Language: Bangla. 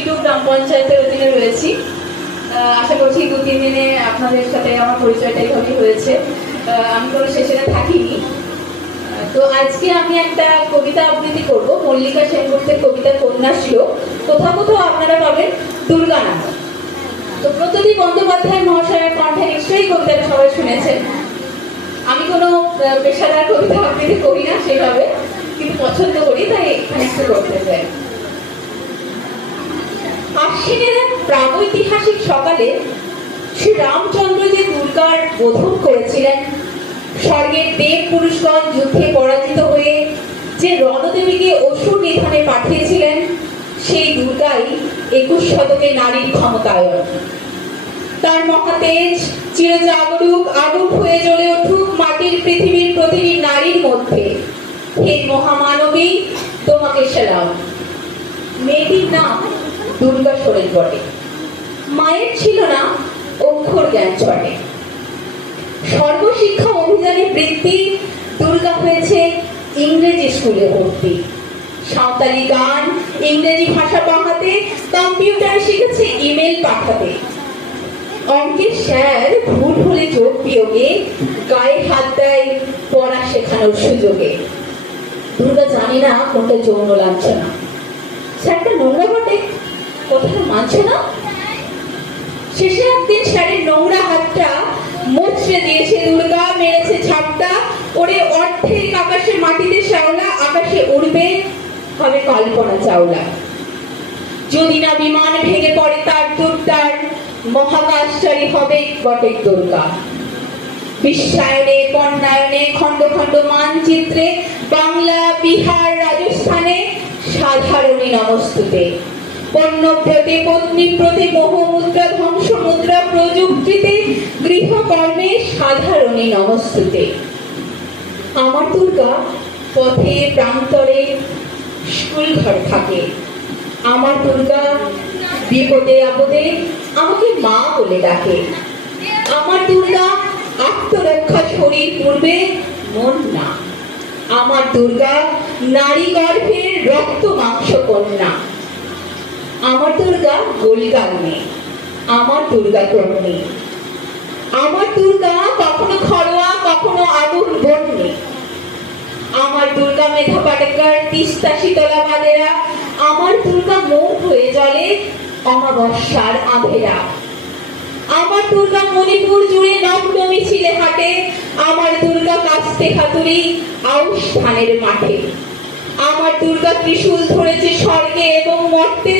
বিটু গ্রাম পঞ্চায়েতের অধীনে রয়েছি। আশা করছি 2-3 দিনে আপনাদের সাথে আমার পরিচয়টা এইভাবেই হয়েছে। আমি কোনো সেশনে থাকিনি। তো আজকে আমি একটা কবিতা আবৃত্তি করব, মল্লিকা সেনগুপ্তের কবিতা কন্যাশ্রী। কোথাও কোথাও আপনারা পাবেন দুর্গা নাম। তো প্রত্যেকটি বন্দ্যোপাধ্যায় মহাশয়ের কণ্ঠে নিশ্চয়ই কবিতাটা সবাই শুনেছেন। আমি কোনো পেশাদার কবিতা আবৃত্তি করি না সেভাবে, কিন্তু পছন্দ করি, তাই এখানে একটু করতে চাই। আশ্বিনের এক প্রাগৈতিহাসিক সকালে শ্রী রামচন্দ্র যে দুর্গার বোধন করেছিলেন, স্বর্গের দেব পুরুষগণ যুদ্ধে পরাজিত হয়ে যে রণদেবীকে অসুর নিধনে পাঠিয়েছিলেন, সেই দুর্গাই 21 শতকে নারীর ক্ষমতায়ন। তার মহাতেজ চিরজাগরুক আগুন হয়ে জ্বলে উঠুক মাটির পৃথিবীর প্রতিটি নারীর মধ্যে। হে মহামানবী, তোমাকে সেলাম। মেয়েটির নাম দুর্গা সরেন বটে। মায়ের ছিল না অক্ষর জ্ঞান চটে। সর্বশিক্ষা অভিযানে বৃত্তি, দুর্গা হয়েছে ইংরেজি স্কুলে ভর্তি। সাঁওতালি গান, ইংরেজি ভাষা পড়াতে, কম্পিউটার শিখেছে ইমেল পাঠাতে। অঙ্কের স্যার ভুল হলে যোগ বিয়োগে গায়ে হাত দেয় পড়া শেখানোর সুযোগে। দুর্গা জানি না কোনটা যৌন লাঞ্ছনা। স্যারটা নোংরা বটে, কথাটা মানছে না। শেষে একদিন স্যারের নোংরা হাতটা মুচড়ে দিয়েছে দুর্গা, মেরেছে ঝাপটা। ওরে অর্ধেক আকাশে মাটিতে শ্যাওলা, আকাশে উড়বে হবে কল্পনা চাওলা। যদি না বিমান ভেঙে পড়ে তার দুর্দার, মহাকাশচারী হবে বটে দুর্গা। বিশ্বায়নে, পণ্যায়নে, খন্ড খন্ড মানচিত্রে, বাংলা, বিহার, রাজস্থানে সাধারণী নমস্তুতে। পণ্যব্রতে, পত্নীব্রতে, মোহমুদ্রা, ধ্বংস মুদ্রা, প্রযুক্তিতে, গৃহকর্মে সাধারণী নমস্তুতে। আমার দুর্গা পথে প্রান্তরে স্কুল ঘর থাকে। আমার দুর্গা বিপদে আপদে আমাকে মা বলে ডাকে। আমার দুর্গা আত্মরক্ষা শরীর পূর্বে মন না। আমার দুর্গা নারী গর্ভের রক্ত মাংস কন্যা। আমার দুর্গা গোলগাল মেয়ে, আমার দুর্গা কর্মী। আমার দুর্গা কখনো খরোয়া, কখনো আগুন বন্যে। আমার দুর্গা মেধা পাটেকার, তিস্তা শীতলা বাদেরা। আমার দুর্গা মন হয়ে জলে অমাবস্যার আঁধেরা। আমার দুর্গা মণিপুর জুড়ে নগ্ন মিছিলে হাঁটে। আমার দুর্গা কাস্তে হাতুড়ি আউশ ধানের মাঠে। আমার দুর্গা ত্রিশূল ধরেছে স্বর্গে এবং মর্তে।